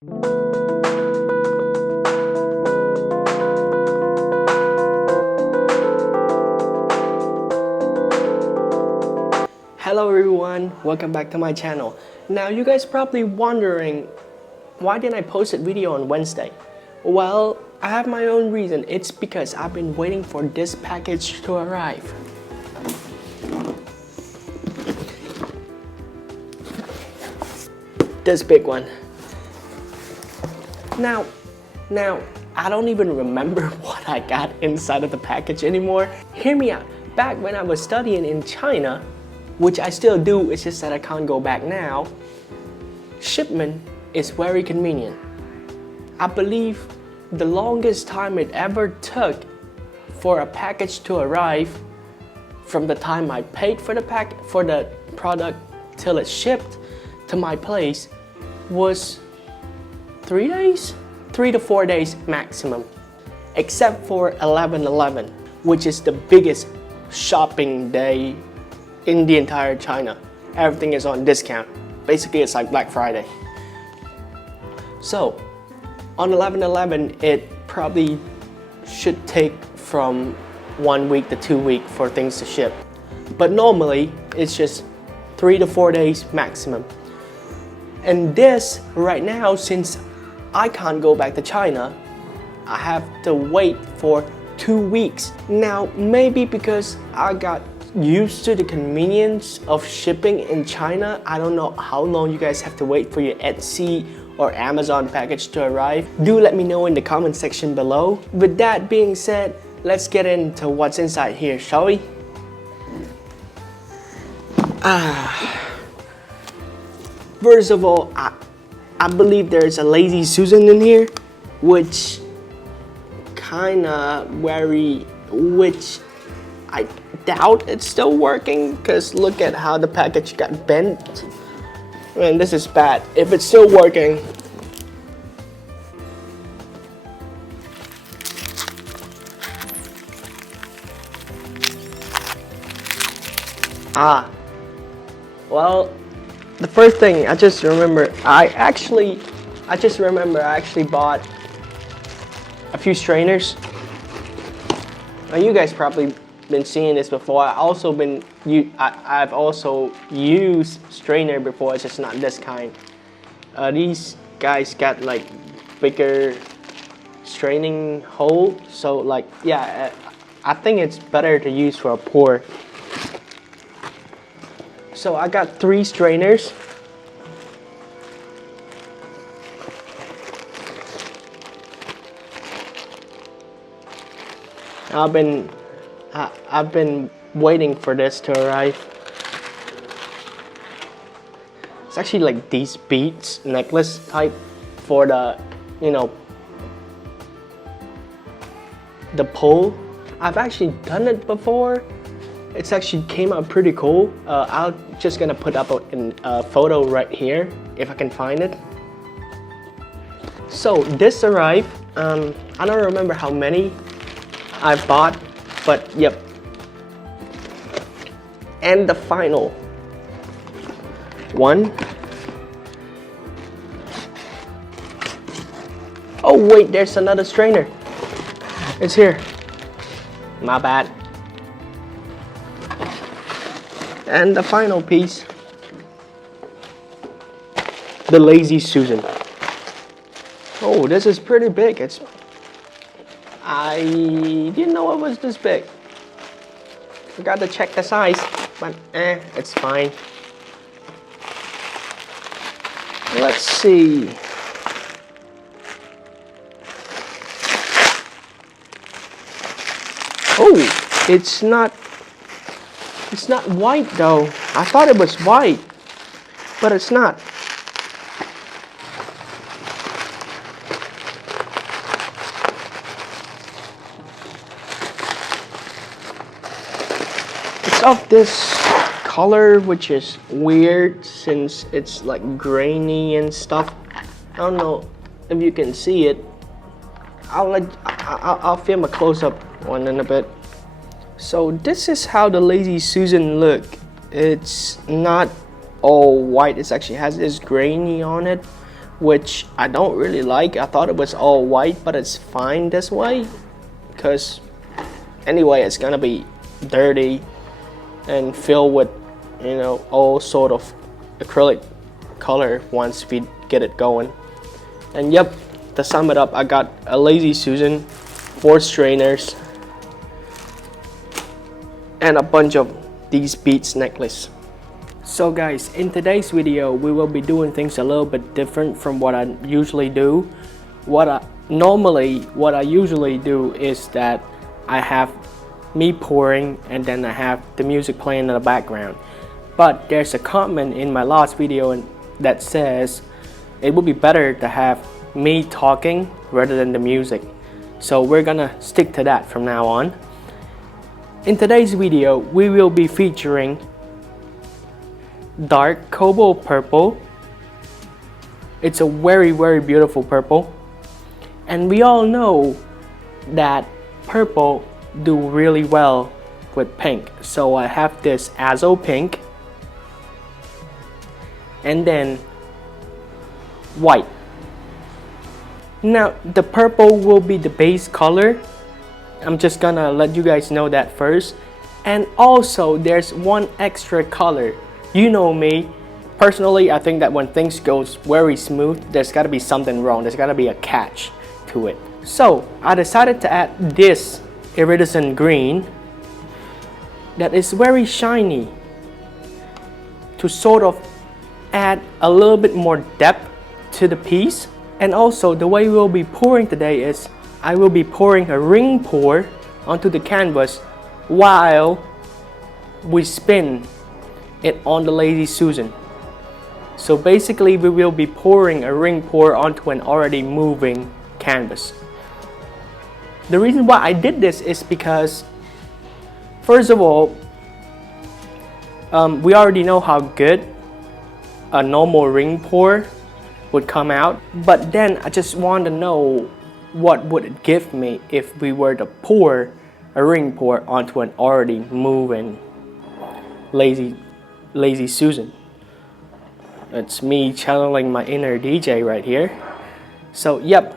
Hello everyone, welcome back to my channel. Now you guys probably wondering, why didn't I post a video on Wednesday? Well, I have my own reason. It's because I've been waiting for this package to arrive. This big one. Now, I don't even remember what I got inside of the package anymore. Hear me out. Back when I was studying in China, which I still do, it's just that I can't go back now, shipment is very convenient. I believe the longest time it ever took for a package to arrive from the time I paid for the product till it shipped to my place was 3 days? 3 to 4 days maximum. Except for 11/11, which is the biggest shopping day in the entire China. Everything is on discount. Basically, it's like Black Friday. So, on 11/11, it probably should take from 1 week to 2 weeks for things to ship. But normally, it's just 3 to 4 days maximum. And this, right now, since I can't go back to China, I have to wait for 2 weeks. Now, maybe because I got used to the convenience of shipping in China, I don't know how long you guys have to wait for your Etsy or Amazon package to arrive. Do let me know in the comment section below. With that being said, let's get into what's inside here, shall we? First of all, I believe there's a Lazy Susan in here, which which I doubt it's still working, because look at how the package got bent. Man, this is bad. If it's still working, well, the first thing I just remember, I actually bought a few strainers. Now you guys probably been seeing this before. I've also used strainer before. It's just not this kind. These guys got like bigger straining hole, so like, yeah, I think it's better to use for a pour. So I got 3 strainers. I've been waiting for this to arrive. It's actually like these beads necklace type for the, you know, the pull. I've actually done it before. It's actually came out pretty cool. I'm just gonna put up a photo right here if I can find it. So this arrived. I don't remember how many I bought, but yep. And the final one. Oh wait, there's another strainer. It's here. My bad. And the final piece, the Lazy Susan. Oh, this is pretty big. I didn't know it was this big. Forgot to check the size, but it's fine. Let's see. Oh, it's not white though. I thought it was white, but it's not. It's of this color, which is weird since it's like grainy and stuff. I don't know if you can see it. I'll film a close-up one in a bit. So this is how the Lazy Susan look. It's not all white. It actually has this grainy on it, which I don't really like. I thought it was all white, but it's fine this way, because anyway it's gonna be dirty and filled with, you know, all sort of acrylic color once we get it going. And yep, to sum it up, I got a Lazy Susan, 4 strainers, and a bunch of these beads necklace. So guys, in today's video we will be doing things a little bit different from what I usually do. What I usually do is that I have me pouring and then I have the music playing in the background. But there's a comment in my last video that says it would be better to have me talking rather than the music. So we're gonna stick to that from now on. In today's video, we will be featuring dark cobalt purple. It's a very beautiful purple, and we all know that purple do really well with pink. So I have this Azo Pink and then white. Now the purple will be the base color. I'm just gonna let you guys know that first. And also there's one extra color. You know me, personally I think that when things goes very smooth, there's gotta be something wrong. There's gotta be a catch to it. So I decided to add this Iridescent Green that is very shiny to sort of add a little bit more depth to the piece. And also the way we'll be pouring today is I will be pouring a ring pour onto the canvas while we spin it on the Lazy Susan. So basically we will be pouring a ring pour onto an already moving canvas. The reason why I did this is because, first of all, we already know how good a normal ring pour would come out, but then I just want to know what would it give me if we were to pour a ring pour onto an already moving Lazy Susan. It's me channeling my inner DJ right here. So yep,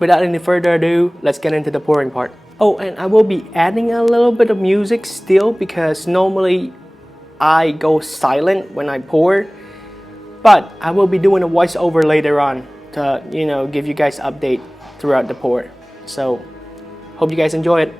without any further ado, let's get into the pouring part. Oh, and I will be adding a little bit of music still because normally I go silent when I pour, but I will be doing a voiceover later on to, you know, give you guys update throughout the pour. So hope you guys enjoy it.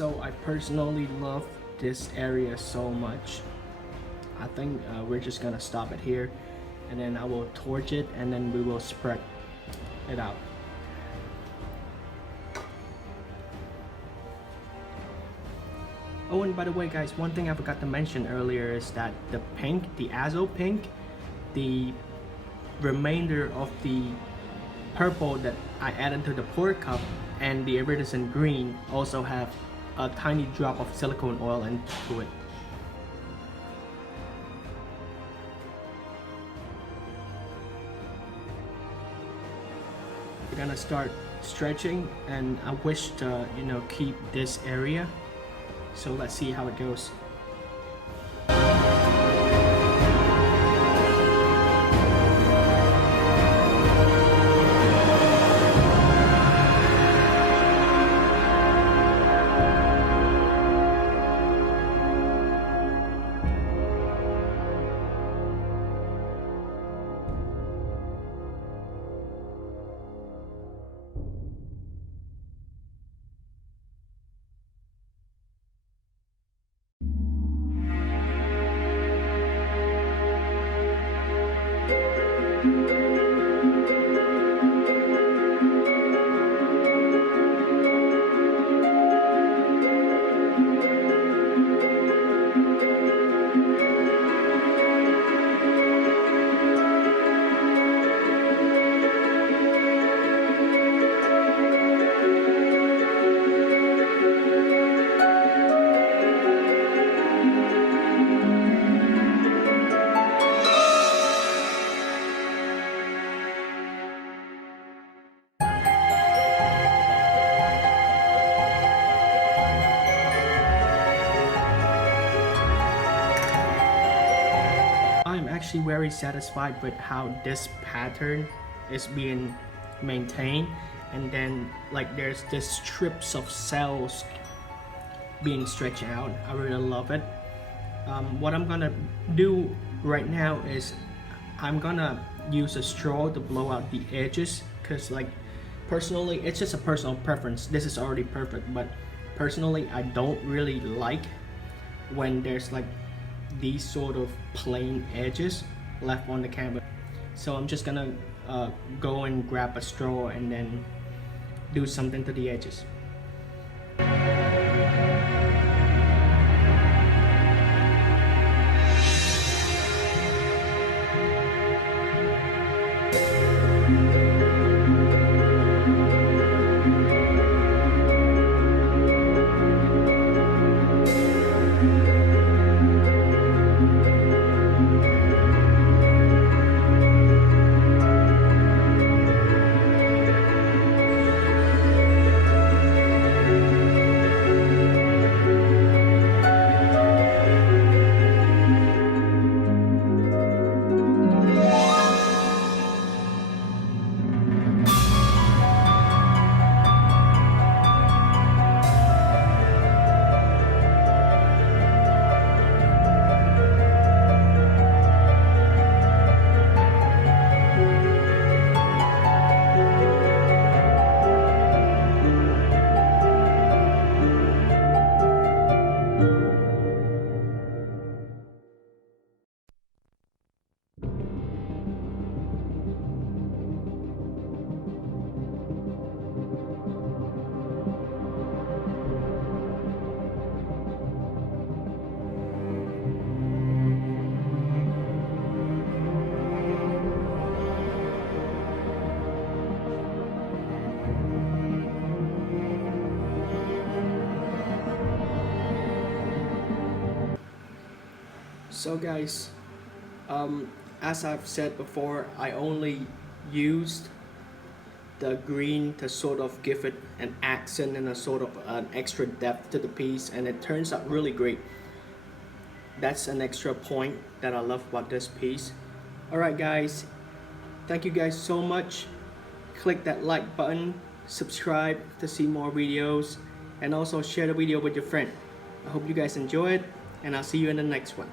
So I personally love this area so much. I think we're just gonna stop it here, and then I will torch it, and then we will spread it out. Oh, and by the way guys, one thing I forgot to mention earlier is that the pink, the Azo Pink, the remainder of the purple that I added to the pour cup, and the Iridescent Green also have a tiny drop of silicone oil into it. We're gonna start stretching, and I wish to, you know, keep this area. So let's see how it goes. I'm actually very satisfied with how this pattern is being maintained, and then like there's this strips of cells being stretched out. I really love it. What I'm gonna do right now is I'm gonna use a straw to blow out the edges, because like personally it's just a personal preference. This is already perfect, but personally I don't really like when there's like these sort of plain edges left on the canvas. So I'm just gonna go and grab a straw and then do something to the edges. So guys, as I've said before, I only used the green to sort of give it an accent and a sort of an extra depth to the piece, and it turns out really great. That's an extra point that I love about this piece. Alright guys, thank you guys so much. Click that like button, subscribe to see more videos, and also share the video with your friend. I hope you guys enjoy it, and I'll see you in the next one.